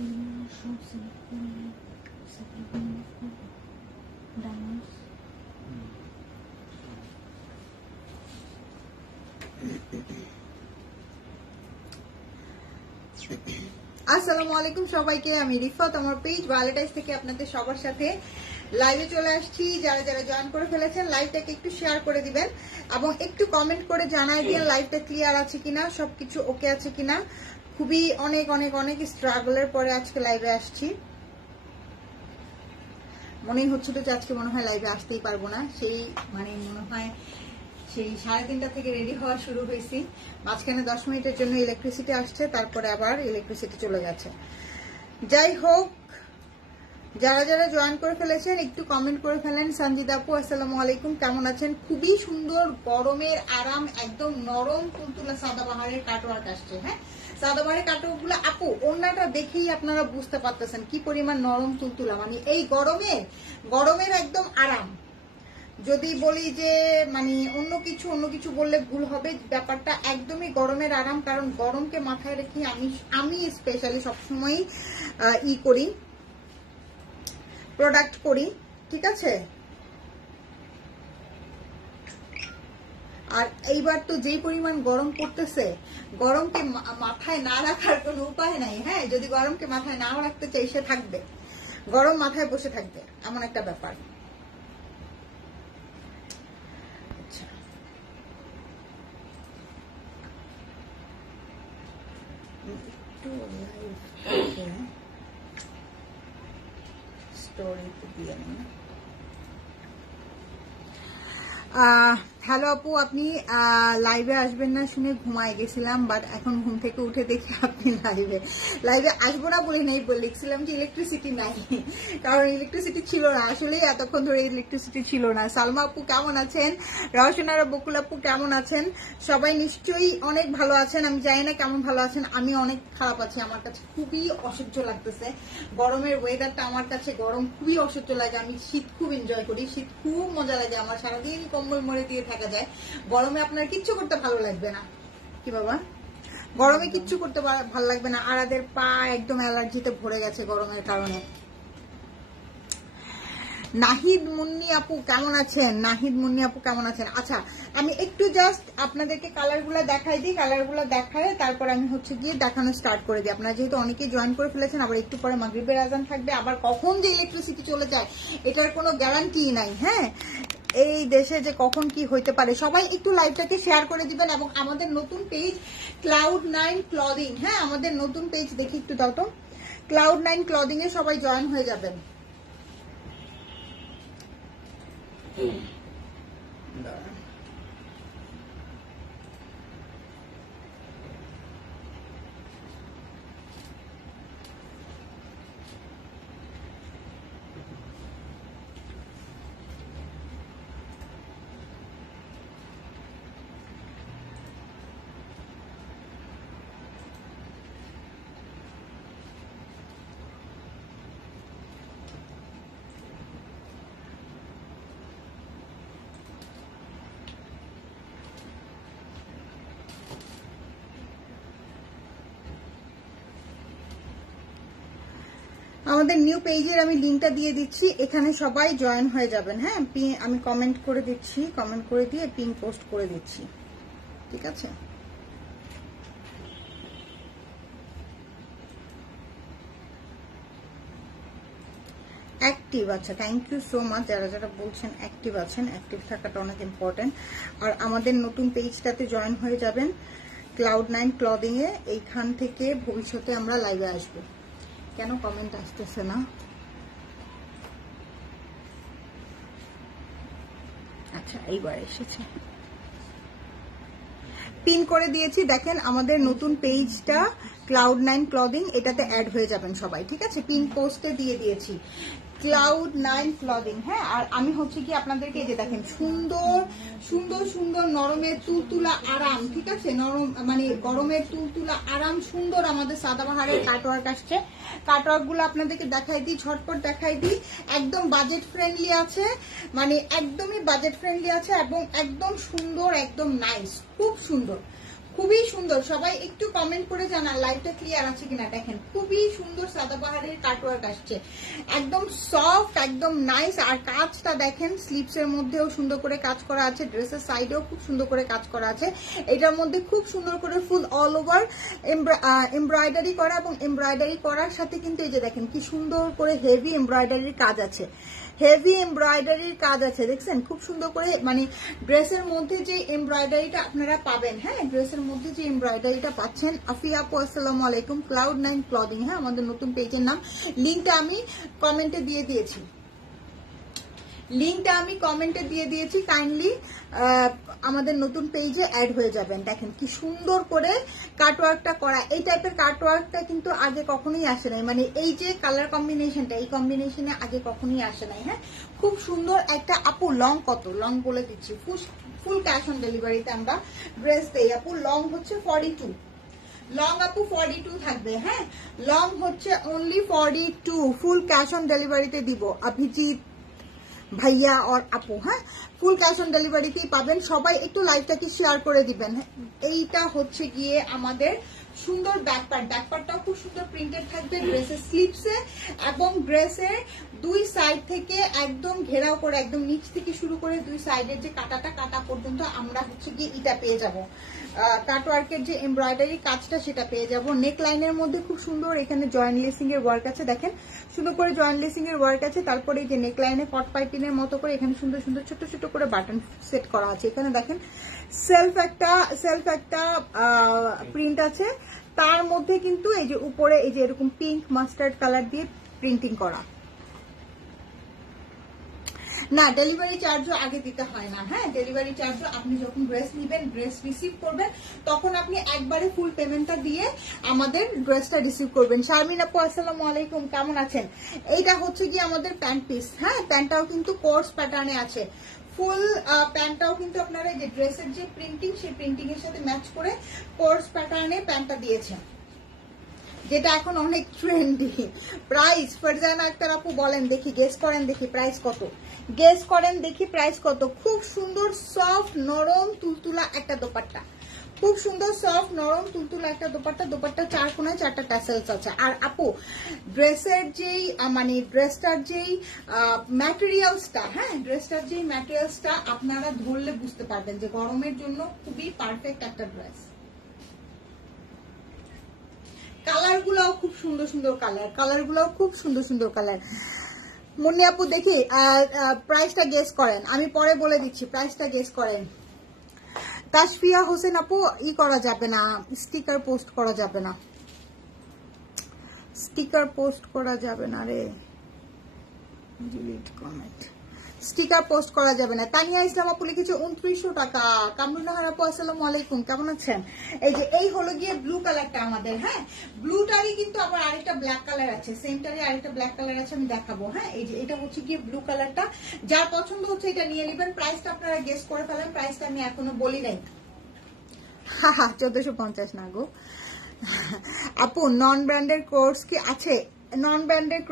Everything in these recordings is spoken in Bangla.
আসসালামু আলাইকুম সবাইকে, আমি রিফাত আমার পেজ ভ্যালেন্টাইন্স থেকে আপনাদের সবার সাথে লাইভে চলে আসছি। যারা যারা জয়েন করে ফেলেছেন লাইভটাকে একটু শেয়ার করে দিবেন এবং একটু কমেন্ট করে জানাই দিন লাইভটা ক্লিয়ার আছে কিনা, সবকিছু ওকে আছে কিনা। খুবই অনেক অনেক অনেক স্ট্রাগলের পরে আজকে লাইভে আসছি। মনেই হচ্ছিল যে আজকে মনে হয় লাইভে আসতেই পারবো না, সেই মানে মনে হয় সেই 3:30টা থেকে রেডি হওয়া শুরু হয়েছি। মাঝখানে 10 মিনিটের জন্য ইলেকট্রিসিটি আসছে, তারপরে আবার ইলেকট্রিসিটি চলে গেছে। যাই হোক, যারা যারা জয়েন করে ফেলেছেন একটু কমেন্ট করে ফেলেন। সঞ্জিদা আপু আসসালামু আলাইকুম, কেমন আছেন? খুবই সুন্দর গরমের আরাম, একদম নরম তুলতুলা সাদাবাহারের কাটওয়ার্ক আসছে। হ্যাঁ, সাদাবাহারের কাটওয়ার্ক গুলো আপু ওনাটা দেখেই আপনারা বুঝতে পারতেছেন কি পরিমাণ নরম তুলতুলা, মানে এই গরমের একদম আরাম। যদি বলি যে মানে অন্য কিছু বললে ভুল হবে, ব্যাপারটা একদমই গরমের আরাম। কারণ গরমকে মাথায় রেখে আমি স্পেশালি সবসময় করি, প্রোডাক্ট করি, ঠিক আছে। আর এইবার তো যেই পরিমাণ গরম পড়তেছে, গরমকে মাথায় না রাখার কোনো উপায় নাই। হ্যাঁ, যদি গরমকে মাথায় নাও রাখতে চাই, সে থাকবে, গরম মাথায় বসে থাকবে, এমন একটা ব্যাপার। হ্যালো আপু, আপনি লাইভে আসবেন না শুনে ঘুমায় গেছিলাম, বাট এখন ঘুম থেকে উঠে দেখি আপনি লাইভে আসবো না বলে নেই, লিখছিলাম যে ইলেকট্রিসিটি নাই, কারণ ইলেকট্রিসিটি ছিল না, আসলে এতক্ষণ ধরে ইলেকট্রিসিটি ছিল না। সালমা আপু কেমন আছেন? রওশনারা বকুল আপু কেমন আছেন? সবাই নিশ্চয়ই অনেক ভালো আছেন। আমি জানি না কেমন ভালো আছেন, আমি অনেক খারাপ আছি। আমার কাছে খুবই অসহ্য লাগতেছে গরমের ওয়েদারটা, আমার কাছে গরম খুবই অসহ্য লাগে। আমি শীত খুব এনজয় করি, শীত খুব মজা লাগে আমার, সারাদিন কম্বল মরে দিয়ে থাকা যায়। গরমে আপনার কিচ্ছু করতে ভালো লাগবে না। কি বাবা, গরমে কিচ্ছু করতে ভালো লাগবে না। আরাদের পা একদম অ্যালার্জিতে ভরে গেছে গরমের কারণে। নাহিদ মুন্নি আপু কেমন আছেন? নাহিদ মুন্নি আপু কেমন আছেন? আচ্ছা, আমি একটু জাস্ট আপনাদেরকে কালারগুলো দেখাই দিই। কালারগুলো দেখায় তারপর আমি হচ্ছে গিয়ে দেখানো স্টার্ট করে দিই। আপনারা যেহেতু অনেকেই জয়েন করে ফেলেছেন, আবার একটু পরে মাগরিবের আজান থাকবে, আবার কখন যে ইলেকট্রিসিটি চলে যায় এটার কোনো গ্যারান্টি নাই। হ্যাঁ, এই দেশে যে কখন কি হইতে পারে। সবাই একটু লাইভটাকে শেয়ার করে দিবেন এবং আমাদের নতুন পেজ Cloud9 ক্লদিং, হ্যাঁ আমাদের নতুন পেজ দেখি একটু দাও তো, Cloud9 ক্লদিং এ সবাই জয়েন হয়ে যাবেন। আমাদের নিউ পেজের আমি লিঙ্কটা দিয়ে দিচ্ছি, এখানে সবাই জয়েন হয়ে যাবেন। হ্যাঁ, আমি কমেন্ট করে দিচ্ছি, কমেন্ট করে দিয়ে পিন পোস্ট করে দিচ্ছি, ঠিক আছে। অ্যাক্টিভ, আচ্ছা থ্যাংক ইউ সো মাচ যারা যারা বলছেন অ্যাক্টিভ আছেন। অ্যাক্টিভ থাকাটা অনেক ইম্পর্টেন্ট। আর আমাদের নতুন পেজটাতে জয়েন হয়ে যাবেন Cloud9 ক্লদিং এ। এইখান থেকে ভবিষ্যতে আমরা লাইভে আসবো। কেন কমেন্ট আসতেছে না? আচ্ছা, এইবার এসেছে, পিন করে দিয়েছি। দেখেন আমাদের নতুন পেজটা Cloud9 ক্লদিং, এটাতে অ্যাড হয়ে যাবেন সবাই, ঠিক আছে। পিন পোস্টে দিয়ে দিয়েছি Cloud9 ক্লদিং। হ্যাঁ, আর আমি হচ্ছে কি আপনাদেরকে এই যে দেখেন সুন্দর সুন্দর সুন্দর নরমের তুলতুলা আরাম, ঠিক আছে, নরম মানে গরমের তুলতুলা আরাম সুন্দর আমাদের সাদাবাহারের কাটওয়ার্ক আসছে। কাটওয়ার্ক গুলো আপনাদেরকে দেখাই দিই, ঝটপট দেখাই দিই। একদম বাজেট ফ্রেন্ডলি আছে, মানে একদমই বাজেট ফ্রেন্ডলি আছে এবং একদম সুন্দর, একদম নাইস, খুব সুন্দর খুবই সুন্দর। সবাই একটু কমেন্ট করে জানান লাইভটা ক্লিয়ার আছে কিনা। দেখেন খুবই সুন্দর সাদাবাহারের কাটওয়ার্ক আসছে, একদম সফট, একদম নাইস। আর কাজটা দেখেন, স্লিপস এর মধ্যেও সুন্দর করে কাজ করা আছে, ড্রেসের সাইডেও খুব সুন্দর করে কাজ করা আছে। এটার মধ্যে খুব সুন্দর করে ফুল অল ওভার এমব্রয়ডারি করা, এবং এমব্রয়ডারি করার সাথে কিন্তু এই যে দেখেন কি সুন্দর করে হেভি এমব্রয়ডারির কাজ আছে, হেভি এমব্রয়ডারির কাজ আছে। দেখছেন খুব সুন্দর করে, মানে ড্রেসের মধ্যে যে এমব্রয়ডারিটা আপনারা পাবেন, হ্যাঁ ড্রেসের মধ্যে যে এমব্রয়ডারিটা পাচ্ছেন। আফিয়া আপু আসসালামু আলাইকুম, Cloud9 ক্লদিং, হ্যাঁ আমাদের নতুন পেজের নাম। লিঙ্কটা আমি কমেন্টে দিয়ে দিয়েছি, কাইন্ডলি আমাদের নতুন পেজে অ্যাড হয়ে যাবেন। দেখেন কি সুন্দর করে কাটওয়ার্কটা করা। এই টাইপের কাটওয়ার্কটা কিন্তু আগে কখনোই আসে নাই, মানে এই যে কালার কম্বিনেশনটা, এই কম্বিনেশনে আগে কখনোই আসে নাই। হ্যাঁ খুব সুন্দর একটা। আপু লং কত? লং বলে দিচ্ছি, ফুল ক্যাশ অন ডেলিভারিতে আমরা ড্রেস দেই। আপু লং হচ্ছে 42, লং আপু 42 থাকবে। হ্যাঁ লং হচ্ছে অনলি 42, ফুল ক্যাশ অন ডেলিভারিতে দিব অভিজিৎ ভাইয়া আর আপু। হ্যাঁ ফুল ক্যাশ অন ডেলিভারিতেই পাবেন। সবাই একটু লাইভটাকে শেয়ার করে দিবেন। এইটা হচ্ছে গিয়ে আমাদের সুন্দর ব্যাকপার্ট, ব্যাকপার্টটাও খুব সুন্দর প্রিন্টেড থাকবে ড্রেসের স্লিপসে, এবং ড্রেসের দুই সাইড থেকে একদম ঘেরাও করে, একদম নিচ থেকে শুরু করে দুই সাইডের যে কাটা পর্যন্ত আমরা হচ্ছে গিয়ে এটা পেয়ে যাব, কাটওয়ার্কের যে এমব্রয়ডারি কাজটা সেটা পেয়ে যাব। নেক লাইনের মধ্যে খুব সুন্দর এখানে জয়েন্ট লেসিং এর ওয়ার্ক আছে, দেখেন সুন্দর করে জয়েন্ট লেসিং এর ওয়ার্ক আছে। তারপরে এই যে নেক লাইনে কট পাইপিং এর মতো করে এখানে সুন্দর সুন্দর ছোট ছোট করে বাটন সেট করা আছে। এখানে দেখেন সেলফ একটা প্রিন্ট আছে, তার মধ্যে কিন্তু এই যে উপরে এই যে এরকম পিঙ্ক মাস্টার্ড কালার দিয়ে প্রিন্টিং করা। না ডেলিভারি চার্জও আগে দিতে হয় না। হ্যাঁ ডেলিভারি চার্জও আপনি যখন ড্রেস নেবেন, ড্রেস রিসিভ করবেন, তখন আপনি একবারে ফুল পেমেন্টটা দিয়ে আমাদের ড্রেসটা রিসিভ করবেন। শারমিন আপু আসসালামু আলাইকুম, কেমন আছেন? এইটা হচ্ছে কি আমাদের প্যান্ট পিস। হ্যাঁ প্যান্টটাও কিন্তু কোর্স প্যাটার্নে আছে, ফুল প্যান্টটাও কিন্তু আপনারা যে ড্রেসের যে প্রিন্টিং, সেই প্রিন্টিং এর সাথে ম্যাচ করে কোর্স প্যাটার্নে প্যান্টটা দিয়েছে, যেটা এখন অনেক ট্রেন্ডি। প্রাইস ফারজানা আক্তার আপু বলেন দেখি, গেস করেন দেখি প্রাইস কত, গেস করেন দেখি প্রাইস কত। খুব সুন্দর সফট নরম তুলতুলা একটা দোপাট্টা, খুব সুন্দর সফট নরম তুলতুলা একটা দোপাট্টা। দোপাট্টা চার কোণায় চারটা ট্যাসেলস আছে। আর আপু ড্রেসের যেই মানে ড্রেসটার যেই ম্যাটেরিয়ালসটা, হ্যাঁ ড্রেসটার যেই ম্যাটেরিয়ালসটা আপনারা ধরলে বুঝতে পারবেন যে গরমের জন্য খুবই পারফেক্ট একটা ড্রেস। কালার গুলাও খুব সুন্দর সুন্দর কালার, মুন্নি আপু দেখি প্রাইসটা গেস করেন, আমি পরে বলে দিচ্ছি, প্রাইসটা গেস করেন। তাসফিয়া হোসেন আপু করা যাবে না, স্টিকার পোস্ট করা যাবে না, রে ডিলিট কমেন্ট, স্টিকার পোস্ট করা যাবে না। তানিয়া ইসলাম আপু লিখেছে 2900 টাকা। কামরুন্নাহার আপু আসসালামু আলাইকুম, কেমন আছেন? এই যে এই হলো গিয়ে ব্লু কালারটা আমাদের। হ্যাঁ ব্লুটারই কিন্তু আবার আরেকটা ব্ল্যাক কালার আছে, সেমটারই আরেকটা ব্ল্যাক কালার আছে, আমি দেখাবো। হ্যাঁ এই যে এটা হচ্ছে গিয়ে ব্লু কালারটা, যার পছন্দ হচ্ছে এটা নিয়ে নেবেন। প্রাইসটা আপনারা গেস করে ফেলেন, প্রাইসটা আমি এখনো বলি নাই। 1450 না গো আপু। নন ব্র্যান্ডের কোর্স কি আছে? নন ব্র্যান্ডের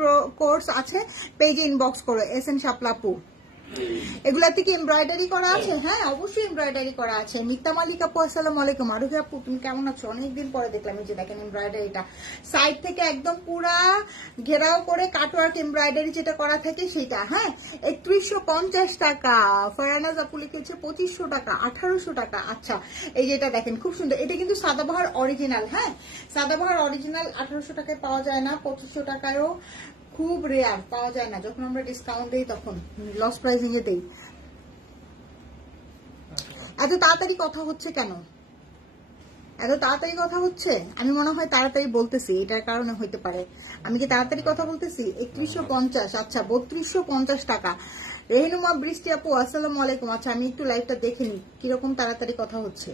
কোর্স আছে, পেজে ইনবক্স করো। এসএন শাপলা আপু এগুলা থেকে এমব্রয়ডারি করা আছে? হ্যাঁ অবশ্যই এমব্রয়ডারি করা আছে। মিতা মালিক আপু আসসালামু আলাইকুম। আরোহী আপু তুমি কেমন আছো? অনেকদিন পরে দেখলাম। এই যে দেখেন এমব্রয়ডারিটা সাইড থেকে একদম পুরা ঘেরাও করে কাটওয়ার্ক এমব্রয়ডারি যেটা করা থাকে সেটা। হ্যাঁ 3150 টাকা। ফয়ানাজ আপু লিখেছে 2500 টাকা, 1800 টাকা। আচ্ছা এই যে এটা দেখেন খুব সুন্দর, এটা কিন্তু সাদাবাহার অরিজিনাল। হ্যাঁ সাদাবাহার অরিজিনাল 1800 টাকায় পাওয়া যায় না, 2500 টাকায়ও খুব রেয়ার পাওয়া যায় না। যখন আমরা ডিসকাউন্ট দেই তখন লস প্রাইসিং এ দেই। এত তাড়াতাড়ি কথা হচ্ছে কেন? আমি মনে হয় তাড়াতাড়ি বলতেছি, এটার কারণে হইতে পারে। আমি কি তাড়াতাড়ি কথা বলতেছি? 3150। আচ্ছা 3250 টাকা। রেহনুমা বৃষ্টি আপু আসসালামু আলাইকুম। আচ্ছা আমি একটু লাইভটা দেখে নিই কিরকম তাড়াতাড়ি কথা হচ্ছে।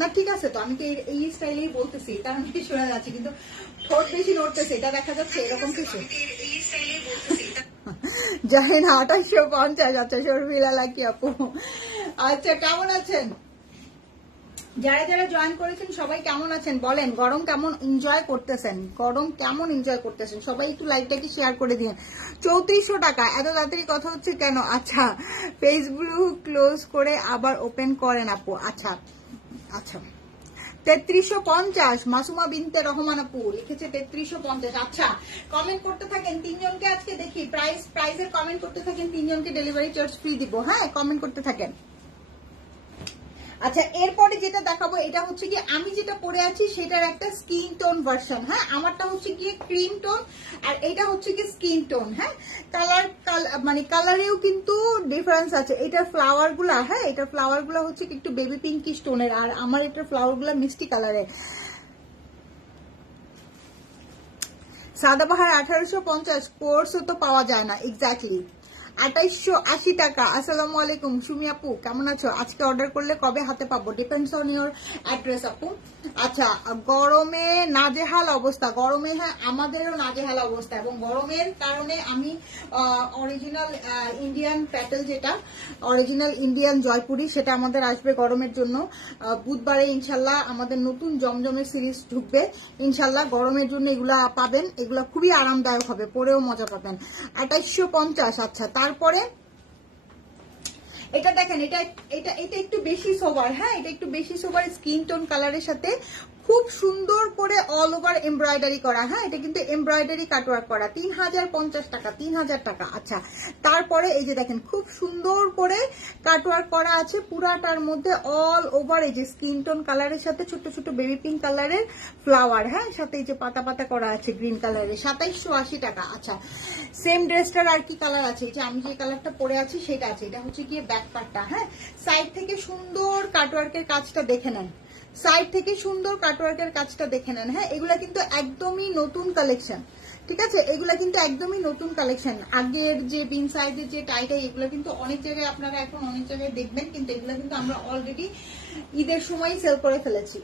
না ঠিক আছে তো, আমি তো এই স্টাইলেই বলতেছি, তার আমি শোনা যাচ্ছে, কিন্তু ঠোঁট বেশি নড়তেছে, এটা দেখা যাচ্ছে এরকম কিছু। জানি না 2850। আচ্ছা শর্মিলা লাকি আপু, আচ্ছা কেমন আছেন? যারা যারা জয়েন করেছেন সবাই কেমন আছেন বলেন, গরম কেমন এনজয় করতেছেন, গরম কেমন এনজয় করতেছেন, সবাই একটু লাইভটাকে শেয়ার করে দিন। 3400 টাকা, এত তাড়াতাড়ি কথা হচ্ছে কেন? আচ্ছা, ফেসবুক ক্লোজ করে আবার ওপেন করেন আপু। আচ্ছা আচ্ছা, 3350, মাসুমা বিনতে রহমান আপু লিখেছে 3350। আচ্ছা, কমেন্ট করতে থাকেন, তিনজনকে আজকে দেখি প্রাইজের কমেন্ট করতে থাকেন, তিনজনকে ডেলিভারি চার্জ ফ্রি দিব। হ্যাঁ, কমেন্ট করতে থাকেন। আচ্ছা, এরপরে যেটা দেখাবো এটা হচ্ছে কি আমি যেটা পরে আছি সেটার একটা স্কিন টোন ভার্সন। হ্যাঁ, আমারটা হচ্ছে কি ক্রিম টোন আর এটা হচ্ছে কি স্কিন টোন। হ্যাঁ, কালার মানে কালারেও কিন্তু ডিফারেন্স আছে। এটার ফ্লাওয়ার গুলা, হ্যাঁ এটার ফ্লাওয়ার গুলা হচ্ছে কি একটু বেবি পিঙ্কিশ টোনের, আর আমার এটার ফ্লাওয়ার গুলা মিষ্টি কালারের। সাদাবাহার 1850, কোর্সও তো পাওয়া যায় না। এক্স্যাক্টলি 2880 টাকা। আসসালামু আলাইকুম সুমি আপু, কেমন আছো? আজকে অর্ডার করলে কবে হাতে পাবো? ডিপেন্ডস অন ইওর অ্যাড্রেস আপু। আচ্ছা, গরমে নাজেহাল অবস্থা, গরমে হ্যাঁ আমাদেরও নাজেহাল অবস্থা, এবং গরমের কারণে আমি অরিজিনাল ইন্ডিয়ান প্যাটেল, যেটা অরিজিনাল ইন্ডিয়ান জয়পুরি, সেটা আমাদের আসবে গরমের জন্য বুধবারে ইনশাল্লাহ। আমাদের নতুন জমজমের সিরিজ ঢুকবে ইনশাল্লাহ, গরমের জন্য এগুলা পাবেন, এগুলা খুবই আরামদায়ক হবে, পরেও মজা পাবেন। 2850। আচ্ছা, তারপরে এটা দেখেন, এটা এটা এটা একটু বেশি সোবার। হ্যাঁ, এটা একটু বেশি সোবার, স্কিন টোন কালারের সাথে খুব সুন্দর করে অল ওভার এমব্রয়ডারি করা। হ্যাঁ, এটা কিন্তু এমব্রয়ডারি কাটওয়ার্ক করা। 3050 টাকা, 3000 টাকা। আচ্ছা, তারপরে এই যে দেখেন খুব সুন্দর করে কাটওয়ার্ক করা আছে পুরাটার মধ্যে অল ওভার, এই যে স্কিন টোন কালারের সাথে ছোট ছোট বেবি পিঙ্ক কালারের ফ্লাওয়ার। হ্যাঁ, সাথে এই যে পাতা পাতা করা আছে গ্রিন কালারের। 2780 টাকা। আচ্ছা, সেম ড্রেসটার আর কি কালার আছে? এই যে আমি যে কালারটা পরে আছি সেটা আছে। এটা হচ্ছে গিয়ে ব্যাক পার্টটা। হ্যাঁ, সাইড থেকে সুন্দর কাটওয়ার্কের কাজটা দেখে নেন, সাইড থেকে সুন্দর কাটওয়ার্কের কাজটা দেখে নেন। হ্যাঁ, এগুলা কিন্তু একদমই নতুন কালেকশন, ঠিক আছে? এগুলা কিন্তু একদমই নতুন কালেকশন। আগের যে বিন সাইজের যে টাইটাই, এগুলো কিন্তু অনেক জায়গায় আপনারা এখন অনেক জায়গায় দেখবেন, কিন্তু এগুলো কিন্তু আমরা অলরেডি ঈদের সময় সেল করে ফেলেছি।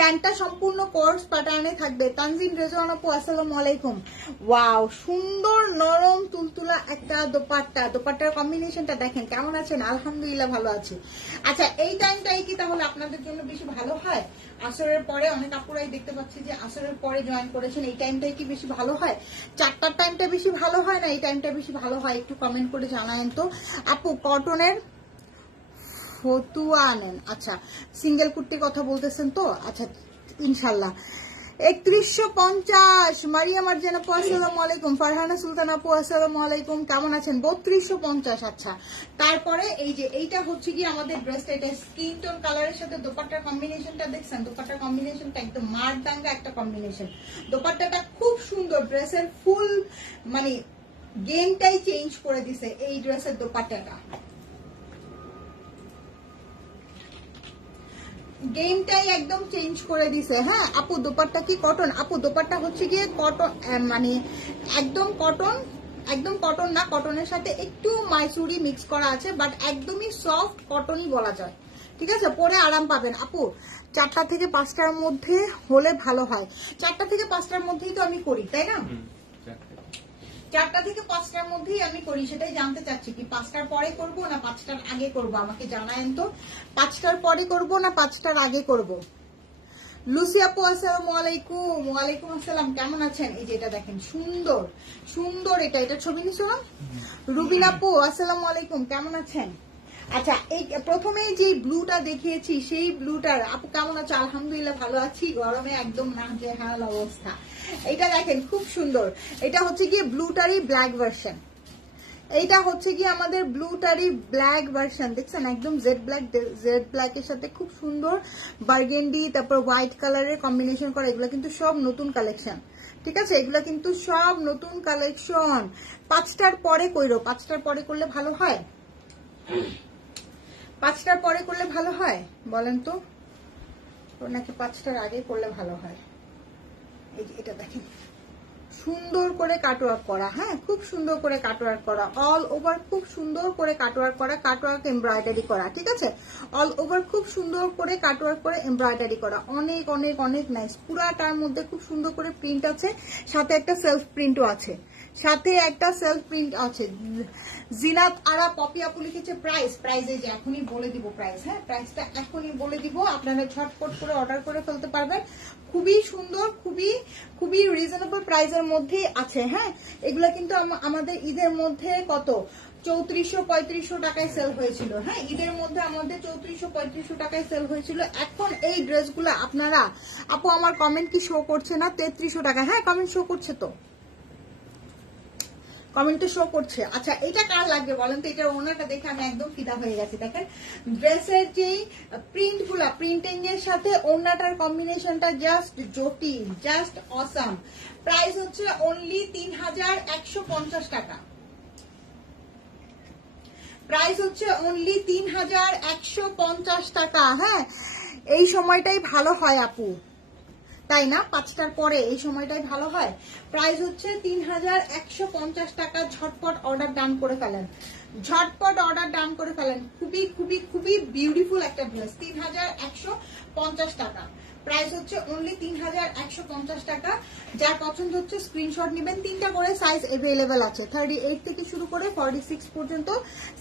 প্যান্টটা সম্পূর্ণ কোর্স প্যাটার্নে থাকবে। তানজিম রেজওয়ান আপু, আসসালামু আলাইকুম। ওয়াও, সুন্দর নরম তুলতুলা একটা দোপাট্টা, দোপাট্টার কম্বিনেশনটা দেখেন কেমন আছেন? আলহামদুলিল্লাহ ভালো আছি। আচ্ছা, এই টাইমটাই কি তাহলে আপনাদের জন্য বেশি ভালো হয়? আসরের পরে অনেক আপুরাই দেখতে পাচ্ছি যে আসরের পরে জয়েন করেছেন, এই টাইমটাই কি বেশি ভালো হয়? 4টার টাইমটা বেশি ভালো হয় না এই টাইমটা বেশি ভালো হয়? একটু কমেন্ট করে জানায়েন তো আপু। কটনের ফতুয়া আনেন। আচ্ছা, সিঙ্গেল কুর্তির কথা বলতেছেন তো? আচ্ছা, ইনশাল্লাহ। 3150, মারিয়া মার্জান আপু আসসালামু আলাইকুম। ফারহানা সুলতান আপু আসসালামু আলাইকুম, কেমন আছেন? 3250। আচ্ছা, তারপরে এই যে এইটা হচ্ছে কি আমাদের ড্রেসটা, এটা স্কিন টোন কালারের সাথে দোপাট্টার কম্বিনেশনটা দেখছেন? দোপাট্টার কম্বিনেশনটা একদম মারদাঙ্গা একটা কম্বিনেশন। দোপাট্টাটা খুব সুন্দর, ড্রেসের ফুল মানে গেমটাই চেঞ্জ করে দিছে এই ড্রেসের দোপাট্টাটা, গেমটাই একদম চেঞ্জ করে দিছে। হ্যাঁ আপু, দোপাট্টা কি কটন? আপু, দোপাট্টা হচ্ছে গিয়ে কটন, মানে একদম কটন, একদম কটন না, কটনের সাথে একটু মাইসুরি মিক্স করা আছে, বাট একদমই সফট কটনই বলা যায়, ঠিক আছে? পরে আরাম পাবেন। আপু, 4টা থেকে 5টার মধ্যে হলে ভালো হয়। 4টা থেকে 5টার মধ্যেই তো আমি করি, তাই না? 4টা থেকে 5টার মধ্যেই আমি করি, সেটাই জানতে চাচ্ছি কি 5টার পরে করব না 5টার আগে করব? আমাকে জানায়েন তো, 5টার পরে করব না 5টার আগে করব? লুসি আপু আসসালামু আলাইকুম। ওয়ালাইকুম আসসালাম, কেমন আছেন? এই যে এটা দেখেন সুন্দর সুন্দর, এটা ছবি নিছো না? রুবিন আপু আসসালামু আলাইকুম, কেমন আছেন? আচ্ছা, এই প্রথমে যে ব্লুটা দেখিয়েছি সেই ব্লুটার আপু কেমন আছে? আলহামদুলিল্লাহ ভালো আছি, গরমে একদম নাজেহাল অবস্থা। এটা দেখেন খুব সুন্দর, এটা হচ্ছে গিয়ে ব্লুটারই ব্ল্যাক ভার্সন, এইটা হচ্ছে কি আমাদের ব্লুটারই ব্ল্যাক ভার্সন, দেখছেন? একদম জেড ব্ল্যাকের সাথে খুব সুন্দর বার্গেন্ডি, তারপর হোয়াইট কালারের কম্বিনেশন করা। এগুলো কিন্তু সব নতুন কালেকশন, ঠিক আছে? এগুলো কিন্তু সব নতুন কালেকশন। 5টার পরে কইরো, 5টার পরে করলে ভালো হয়? 5টার পরে করলে ভালো হয় বলেন তো, নাকি 5টার আগে করলে ভালো হয়? এই যে এটা দেখেন সুন্দর করে কাটওয়ার্ক করা, হ্যাঁ খুব সুন্দর করে কাটওয়ার্ক করা, অল ওভার খুব সুন্দর করে কাটওয়ার্ক করা, কাটওয়ার্ক এমব্রয়ডারি করা, ঠিক আছে, অল ওভার খুব সুন্দর করে কাটওয়ার্ক করে এমব্রয়ডারি করা, অনেক অনেক অনেক নাইস। পুরাটার মধ্যে খুব সুন্দর করে প্রিন্ট আছে, সাথে একটা সেলফ প্রিন্টও আছে, সাথে একটা সেলফ প্রিন্ট আছে। জিনাত আরা পপি আপু লিখেছে প্রাইস, প্রাইসে যে এখনই বলে দিব প্রাইস, হ্যাঁ প্রাইসটা এখনই বলে দিব, আপনারা ঝটপট করে অর্ডার করে ফেলতে পারবেন। খুবই সুন্দর, খুবই খুবই রিজনেবল প্রাইসের মধ্যেই আছে, হ্যাঁ এগুলো কিন্তু আমাদের ঈদের মধ্যে কত 3400-3500 টাকায় সেল হয়েছিল, হ্যাঁ ঈদের মধ্যে আমাদের 3400-3500 টাকায় সেল হয়েছিল। এখন এই ড্রেসগুলো আপনারা, আপু আমার কমেন্ট কি শো করছে না? 3300 টাকা, হ্যাঁ কমেন্ট শো করছে, তো কমেন্টে শো করছে। আচ্ছা এটা কার লাগবে বলেন তো? এটার ওনাটা দেখে আমি একদম ফিদা হয়ে গেছি। দেখেন ড্রেসের যেই প্রিন্ট গুলা, প্রিন্টিং এর সাথে ওনাটার কম্বিনেশনটা জাস্ট জটিল, জাস্ট অসাম। প্রাইস হচ্ছে অনলি 3150 টাকা, প্রাইস হচ্ছে অনলি 3150 টাকা। হ্যাঁ এই সময়টাই ভালো হয় আপু, তাই না? 5টার পরে এই সময়টাই ভালো হয়। প্রাইস হচ্ছে 3150 টাকা। ঝটপট অর্ডার ডান করে ফেলেন, ঝটপট অর্ডার ডান করে ফেলেন। খুবই খুবই খুবই বিউটিফুল একটা ড্রেস, 3150 টাকা। প্রাইস হচ্ছে অনলি 3150 টাকা। যার পছন্দ হচ্ছে স্ক্রিনশট নেবেন। 3টা করে সাইজ এভেলেবেল আছে, 38 থেকে শুরু করে 46 পর্যন্ত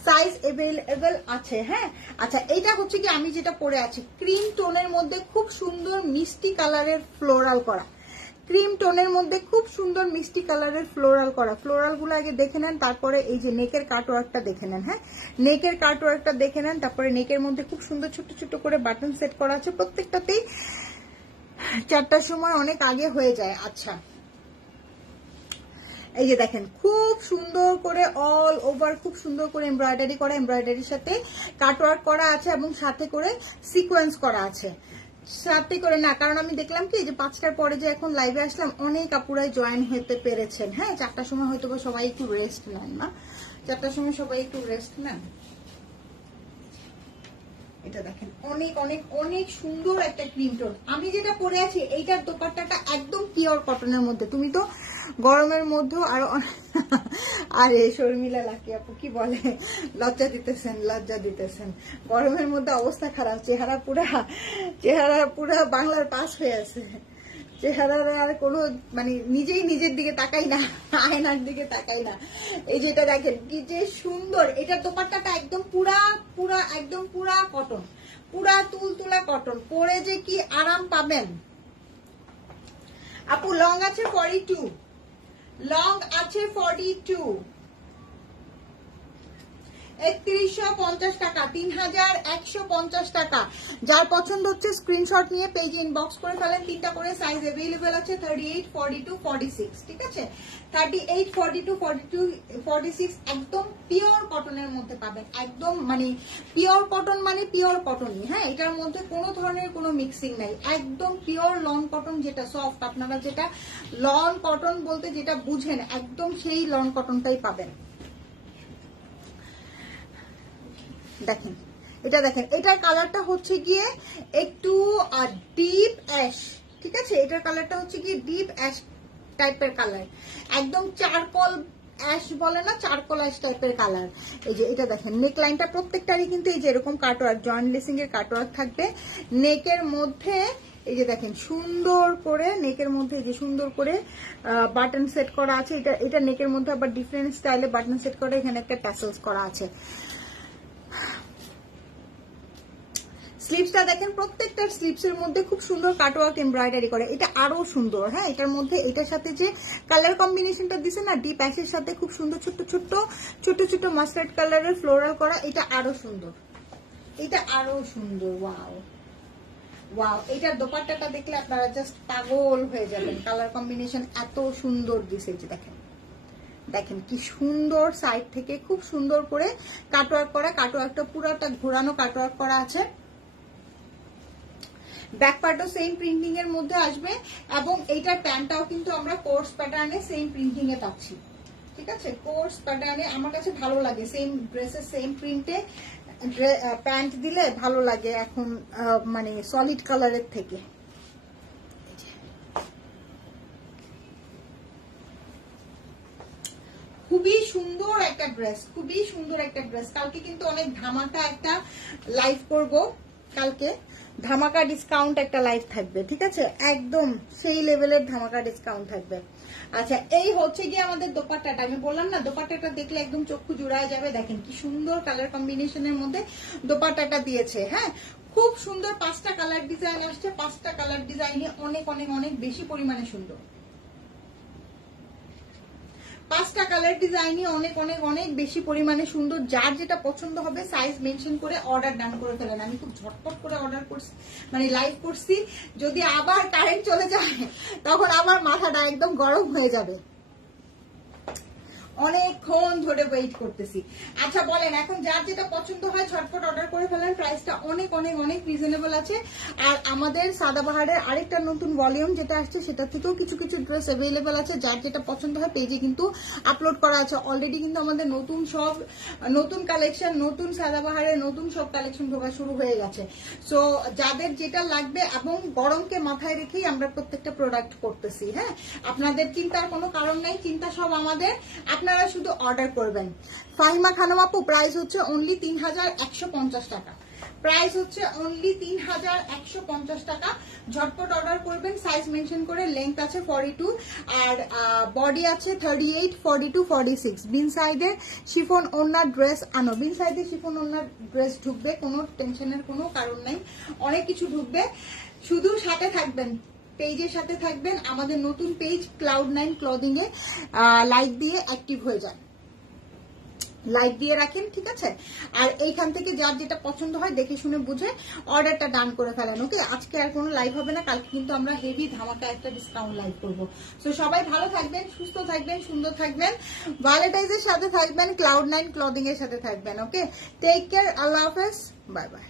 সাইজ এভেলেবেল আছে, হ্যাঁ। আচ্ছা এইটা হচ্ছে কি আমি যেটা পরে আছি, ক্রিম টোনের মধ্যে খুব সুন্দর মিষ্টি কালারের ফ্লোরাল করা, ক্রিম টোনের মধ্যে খুব সুন্দর মিষ্টি কালারের ফ্লোরাল করা। ফ্লোরাল গুলো আগে দেখে নেন, তারপরে এই যে নেকের কাটওয়ার্কটা দেখে নেন, হ্যাঁ নেকের কাটওয়ার্কটা দেখে নেন। তারপরে নেকের মধ্যে খুব সুন্দর ছোট ছোট করে বাটন সেট করা আছে, প্রত্যেকটাতেই 4টার সময় অনেক আগে হয়ে যায়। আচ্ছা এই যে দেখেন খুব সুন্দর করে অল ওভার খুব সুন্দর করে এমব্রয়ডারি করা, এমব্রয়ডারির সাথে কাটওয়ার্ক করা আছে এবং সাথে করে সিকোয়েন্স করা আছে। সাথে করে না, কারণ আমি দেখলাম কি যে 5টার পরে যে এখন লাইভে আসলাম অনেক আপুরাই জয়েন হতে পেরেছেন, হ্যাঁ 4টার সময় হয়তো সবাই একটু রেস্ট নেন, না 4টার সময় সবাই একটু রেস্ট নেন। এটা দেখেন অনেক অনেক অনেক সুন্দর একটা ক্রিম টোন। আমি যেটা পরে আছি এইটার দোপাট্টাটা একদম পিওর কটনের মধ্যে। তুমি তো গরমের মধ্যে আরে শর্মিলা লাকি আপু কি বলে, লজ্জা দিতেছেন, লজ্জা দিতেছেন। গরমের মধ্যে অবস্থা খারাপ, চেহারা পুরা বাংলার পাস হয়ে আছে, চেহারার আর কোনো মানে নিজেই নিজের দিকে তাকাই না, আয়নার দিকে তাকাই না। এই যেটা দেখেন কি যে সুন্দর, এটার দোপাট্টাটা একদম পুরা পুরা একদম পুরা কটন, পুরা তুলতুলা কটন, পরে যে কি আরাম পাবেন। আপু লং আছে 42, লং আছে 42, 3150 টাকা, 3150 টাকা। যার পছন্দ হচ্ছে স্ক্রিনশট নিয়ে পেজে ইনবক্স করে ফেলেন। 3টা করে সাইজ अवेलेबल আছে, 38, 42, 46, ঠিক আছে 38, 42, 42, 46 একদম পিওর কটনের মধ্যে পাবেন। একদম মানে পিওর কটন মানে পিওর কটনই, হ্যাঁ এটার মধ্যে কোনো ধরনের কোনো মিক্সিং নাই, একদম পিওর লন কটন, যেটা সফট, আপনারা যেটা লন কটন বলতে যেটা বুঝেন একদম সেই লন কটনটাই পাবেন। দেখেন এটা দেখেন, এটার কালারটা হচ্ছে গিয়ে একটু ডিপ অ্যাশ, ঠিক আছে এটার কালারটা হচ্ছে গিয়ে ডিপ অ্যাশ টাইপের কালার, একদম চারকোল অ্যাশ বলে না, চারকোল অ্যাশ টাইপের কালার। এই যে এটা দেখেন নেক লাইনটা প্রত্যেকটারই কিন্তু এই যে এরকম কাটওয়ার্ক, জয়েন্ট লেসিং এর কাটওয়ার্ক থাকবে নেকের মধ্যে। এই যে দেখেন সুন্দর করে নেকের মধ্যে যে সুন্দর করে বাটন সেট করা আছে, এটা নেকের মধ্যে আবার ডিফারেন্ট স্টাইলে বাটন সেট করা, এখানে একটা ট্যাসেলস করা আছে। স্লিভসটা দেখেন প্রত্যেকটা স্লিভসের মধ্যে খুব সুন্দর কাটওয়ার্ক এমব্রয়ডারি করে, এটা আরো সুন্দর, হ্যাঁ এটার মধ্যে এটার সাথে যে কালার কম্বিনেশনটা দিছে না ডিপ অ্যাশের সাথে খুব সুন্দর ছোট ছোট ছোট ছোট মাস্টার্ড কালারের ফ্লোরাল করা, এটা আরো সুন্দর, এটা আরো সুন্দর। ওয়াও ওয়াও, এটার দোপাট্টাটা দেখলে আপনারা জাস্ট পাগল হয়ে যাবেন, কালার কম্বিনেশন এত সুন্দর দিছে। যে দেখেন দেখেন কি সুন্দর, সাইড থেকে খুব সুন্দর করে কাটওয়ার্ক করা, কাটওয়ার্কটা পুরোটা ঘোরানো কাটওয়ার্ক করা আছে। ব্যাক পার্টও সেম প্রিন্টিং এর মধ্যে আসবে এবং এইটার প্যান্টটাও কিন্তু আমরা কোর্স প্যাটার্নে সেম প্রিন্টিং এ পাচ্ছি, ঠিক আছে কোর্স প্যাটার্নে। আমার কাছে ভালো লাগে সেম ড্রেসের সেম প্রিন্টে প্যান্ট দিলে ভালো লাগে এখন, মানে সলিড কালারের থেকে। সুন্দর একটা ড্রেস, খুবই সুন্দর একটা ড্রেস। কালকে কিন্তু অনেক ধামাকা একটা লাইভ করব, কালকে ধামাকা ডিসকাউন্ট একটা লাইভ থাকবে, ঠিক আছে, একদম সেই লেভেলের ধামাকা ডিসকাউন্ট থাকবে। আচ্ছা, এই হচ্ছে গিয়ে আমাদের দোপাট্টাটা, আমি বললাম না দোপাট্টাটা দেখলে একদম চক্ষু জুড়ায় যাবে। দেখেন কি সুন্দর কালার কম্বিনেশনের মধ্যে দোপাট্টাটা দিয়েছে। হ্যাঁ, খুব সুন্দর 5টা কালার ডিজাইন আসছে, 5টা কালার ডিজাইনে অনেক অনেক অনেক বেশি পরিমাণে সুন্দর। 5টা কালার ডিজাইনই অনেক অনেক অনেক বেশি পরিমাণে সুন্দর। যার যেটা পছন্দ হবে সাইজ মেনশন করে অর্ডার ডান করে ফেলেন। আমি খুব ঝটপট করে অর্ডার করছি, মানে লাইভ করছি, যদি আবার কারেন্ট চলে যায় তখন আমার মাথাটা একদম গরম হয়ে যাবে, অনেকক্ষণ ধরে ওয়েট করতেছি। আচ্ছা বলেন, এখন যার যেটা পছন্দ হয় ঝটপট অর্ডার করে ফেলেন, প্রাইসটা অনেক অনেক অনেক রিজনেবল আছে। আর আমাদের সাদাবাহারের আরেকটা নতুন ভলিউম যেটা আসছে সেটা থেকেও কিছু কিছু ড্রেস অ্যাভেলেবেল আছে। যার যেটা পছন্দ হয় পেজে কিন্তু আপলোড করা আছে অলরেডি। কিন্তু আমাদের নতুন সব নতুন কালেকশন, নতুন সাদাবাহারের নতুন সব কালেকশন ঢোকা শুরু হয়ে গেছে। সো যাদের যেটা লাগবে, এবং গরমকে মাথায় রেখেই আমরা প্রত্যেকটা প্রোডাক্ট করতেছি। হ্যাঁ, আপনাদের চিন্তার কোনো কারণ নাই, চিন্তা সব আমাদের, আপনারা শুধু অর্ডার করবেন। ফাহিমা খানম আপু, প্রাইস হচ্ছে অনলি 3150 টাকা, প্রাইস হচ্ছে অনলি 3150 টাকা। ঝটপট অর্ডার করবেন, সাইজ মেনশন করে। লেন্থ আছে 42 আর বডি আছে 38, 42, 46। বিন সাইডের শিফন ওড়নার ড্রেস আনো, বিন সাইডে শিফন ওড়নার ড্রেস ঢুকবে, কোনো টেনশনের কোনো কারণ নাই, অনেক কিছু ঢুকবে। শুধু সাথে থাকবেন, পেজের সাথে থাকবেন। আমাদের নতুন পেজ Cloud9 ক্লদিং এ লাইক দিয়ে অ্যাক্টিভ হয়ে যান, লাইক দিয়ে রাখেন, ঠিক আছে। আর এইখান থেকে যার যেটা পছন্দ হয় দেখে শুনে বুঝে অর্ডারটা ডান করে ফেলেন। ওকে, আজকে আর কোনো লাইভ হবে না, কালকে কিন্তু আমরা হেভি ধামাকা একটা ডিসকাউন্ট লাইভ করবো। সো সবাই ভালো থাকবেন, সুস্থ থাকবেন, সুন্দর থাকবেন, ভ্যালেন্টাইন্সের সাথে থাকবেন, Cloud9 ক্লদিং এর সাথে থাকবেন। ওকে, টেক কেয়ার, আল্লাহ হাফেজ, বাই বাই।